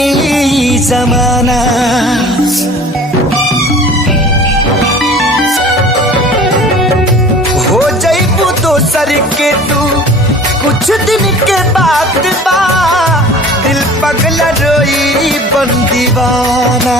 जानी जमाना। हो जाइबू दोसर के तू कुछ दिन के बाद बा, दिल पगला रोई बन दीवाना।